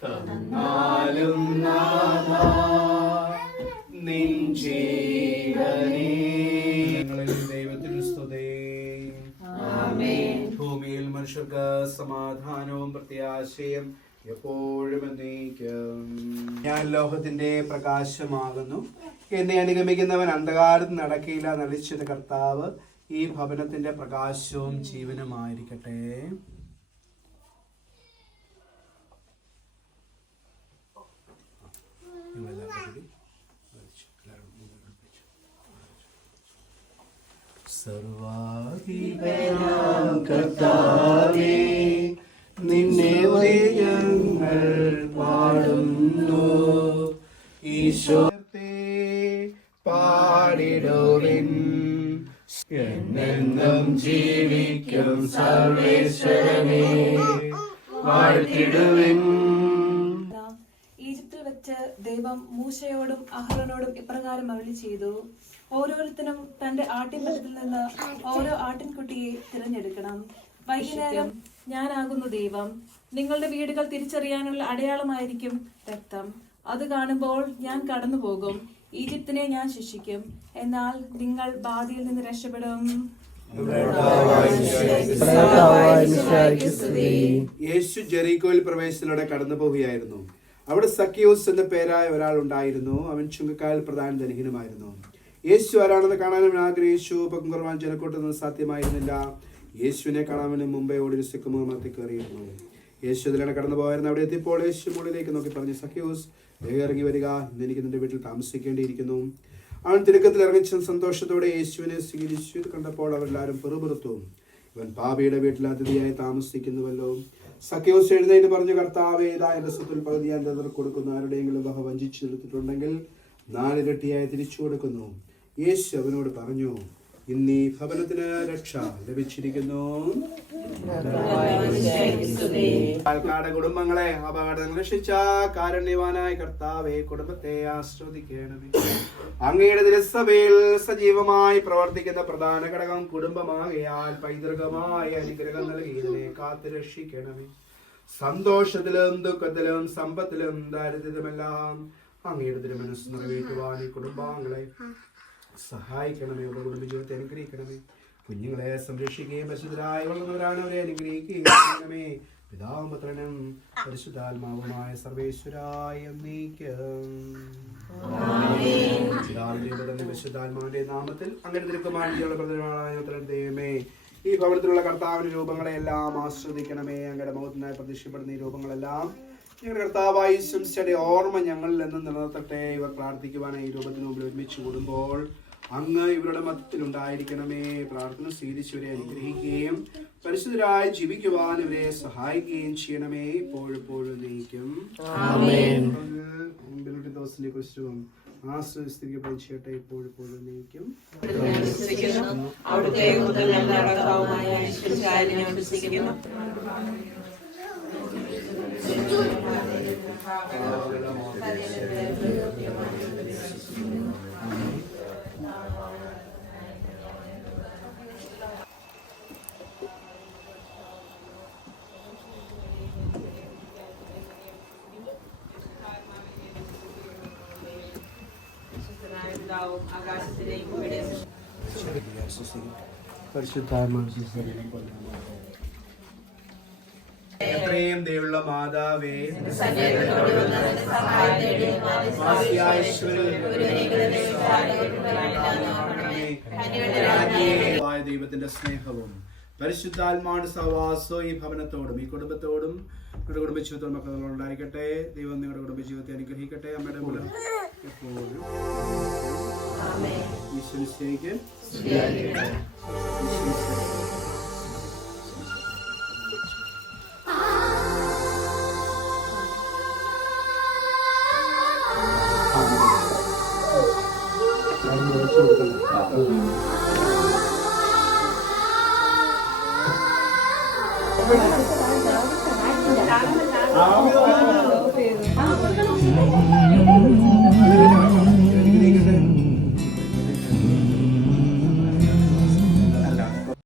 തന്നാലും നാഥാ നിൻ ജീവനേ. ദൈവത്തിന് സ്തുതി. ഭൂമിയിൽ മനുഷ്യർക്ക് സമാധാനവും പ്രത്യാശയും എപ്പോഴും എന്നേക്കും. ഞാൻ ലോകത്തിന്റെ പ്രകാശമാകുന്നു, എന്നെ അനുഗമിക്കുന്നവൻ അന്ധകാരത്തിൽ നടക്കില്ല. നടിച്ചത് കർത്താവ് ഈ ഭവനത്തിന്റെ പ്രകാശവും ജീവനുമായിരിക്കട്ടെ. സർവാധിപനാം കർത്താവേ, നിന്നെ ഞങ്ങൾ പാടുന്നു. ഈശോത്തെ പാടിടുവിൻ, എന്നെന്നും ജീവിക്കും സർവേശ്വരനെ വാഴ്ത്തിടുവിൻ. ഈജിപ്തിൽ വെച്ച് ദൈവം മൂശയോടും അഹ്റോനോടും ഇപ്രകാരം അരുളി ചെയ്തു: ഓരോരുത്തരും തന്റെ ആട്ടിൻപറ്റത്തിൽ നിന്ന് ഓരോ ആട്ടിൻകുട്ടിയെ തിരഞ്ഞെടുക്കണം. വൈകുന്നേരം ഞാനാകുന്നു ദൈവം. നിങ്ങളുടെ വീടുകൾ തിരിച്ചറിയാനുള്ള അടയാളമായിരിക്കും രക്തം. അത് കാണുമ്പോൾ ഞാൻ കടന്നു പോകും. ഈജിപ്തിനെ ഞാൻ ശിക്ഷിക്കും, എന്നാൽ നിങ്ങൾ ബാധയിൽ നിന്ന് രക്ഷപ്പെടും. യേശു ജെറീക്കോയിൽ പ്രവേശനത്തോടെ കടന്നു പോവുകയായിരുന്നു. അവിടെ സക്കിയോസ് എന്ന പേരായ ഒരാൾ ഉണ്ടായിരുന്നു. അവൻ ചുങ്കക്കാരിൽ പ്രധാന ധനികനുമായിരുന്നു. യേശു ആരാണെന്ന് കാണാനും ആഗ്രഹിച്ചു. പങ്കും കുറവാൻ ജനക്കൂട്ടൊന്നും സാധ്യമായിരുന്നില്ല. യേശുവിനെ കാണാൻ മുമ്പേ ഓടി സിക്കുമത്തിൽ കയറിയിരുന്നു. യേശു അതിലാണ് കടന്നു പോയായിരുന്നു. അവിടെ എത്തിയപ്പോൾ യേശു മുകളിലേക്ക് നോക്കി പറഞ്ഞു: സക്കിയോസ്, വേഗം ഇറങ്ങി വരിക, ഇന്ന് എനിക്ക് നിന്റെ വീട്ടിൽ താമസിക്കേണ്ടിയിരിക്കുന്നു. അവൻ തിടുക്കത്തിൽ ഇറങ്ങിച്ച സന്തോഷത്തോടെ യേശുവിനെ സ്വീകരിച്ചു. ഇത് കണ്ടപ്പോൾ അവരെല്ലാവരും പെറുപെറുത്തു: ഇവൻ പാപിയുടെ വീട്ടിൽ അതിഥിയായി താമസിക്കുന്നുവല്ലോ. സക്കിയോസ് എഴുന്നേറ്റ് പറഞ്ഞു: കർത്താവേ, ഇതാ എന്റെ സ്വത്തിൽ പകുതി ഞാൻ കൊടുക്കുന്നു. ആരുടെയെങ്കിലും വക വഞ്ചിച്ചെടുത്തിട്ടുണ്ടെങ്കിൽ 4 ഇരട്ടിയായി തിരിച്ചു കൊടുക്കുന്നു. യേശു അവനോട് പറഞ്ഞു: ഇന്ന് ഈ ഭവനത്തിന് രക്ഷ ലഭിച്ചിരിക്കുന്നു. ആൾക്കാരുടെ കുടുംബങ്ങളെ അപകടങ്ങൾ രക്ഷിച്ച കാരുണ്യവാനായ കർത്താവേ, കുടുംബത്തെ ആസ്വദിക്കണമേ. അങ്ങയുടെ തിരുസഭയിൽ സജീവമായി പ്രവർത്തിക്കുന്ന പ്രധാന ഘടകം കുടുംബമാകയാൽ പൈതൃകമായ അനുഗ്രഹം നൽകി ഇതിനെ കാത്തു രക്ഷിക്കണമേ. സന്തോഷത്തിലും ദുഃഖത്തിലും സമ്പത്തിലും ദാരിദ്ര്യത്തിലുമെല്ലാം അങ്ങയുടെ തിരുമനസ്സ് നിറവേറ്റുവാൻ ഈ കുടുംബാംഗങ്ങളെ സഹായിക്കണമേ. അവരുടെ കുടുംബജീവിതത്തെ അനുഗ്രഹിക്കണമേ. കുഞ്ഞുങ്ങളെ സംരക്ഷിക്കുകയും പരിശുദ്ധരായി വളർന്നവരാണ്, അവരെ അനുഗ്രഹിക്കുകയും ചെയ്യണമേ. പിതാവും പുത്രനും പരിശുദ്ധാത്മാവുമായ സർവേശ്വരായ പരിശുദ്ധാത്മാവിന്റെ നാമത്തിൽ അങ്ങനെ തിരുക്കുമാരുടെ ദൈവമേ, ഈ ഭവനത്തിലുള്ള കർത്താവിന്റെ രൂപങ്ങളെല്ലാം ആസ്വദിക്കണമേ. അങ്ങയുടെ മുഖത്തിനായി പ്രതീക്ഷപ്പെടുന്ന ഈ രൂപങ്ങളെല്ലാം ഞങ്ങളുടെ കർത്താവായ ഈശോയുടെ ഓർമ്മ ഞങ്ങളിൽ നിന്ന് നിലനിർത്തട്ടെ. ഇവർ പ്രാർത്ഥിക്കുവാനായി ഈ രൂപത്തിന് മുമ്പിൽ ഒരുമിച്ച് കൂടുമ്പോൾ അങ്ങ് ഇവരുടെ മധ്യത്തിൽ ഉണ്ടായിരിക്കണമേ. പ്രാർത്ഥന സ്വീകരിച്ചവരെ അനുഗ്രഹിക്കുകയും പരിശുദ്ധരായി ജീവിക്കുവാൻ ഇവരെ സഹായിക്കുകയും ചെയ്യണമേ. ഇപ്പോഴും നീക്കും ദിവസത്തെ കുറിച്ചും ആശ്രയിക്കുകയും ചെയ്യട്ടെ. ഇപ്പോഴും നീക്കും എത്രയും ദയുള്ള മാതാവേ, ദൈവത്തിന്റെ സ്നേഹവും പരിശുദ്ധാത്മാവിന്റെ സഹവാസവും ഈ ഭവനത്തോടും ഈ കുടുംബത്തോടും നിങ്ങളുടെ കുടുംബജീവിതത്തോടും മക്കളോട് ഉണ്ടായിരിക്കട്ടെ. ദൈവം നിങ്ങളുടെ കുടുംബജീവിതത്തെ അനുഗ്രഹിക്കട്ടെ. അമ്മയുടെ മൂലം എപ്പോഴും ഈശ്വരനിലേക്ക്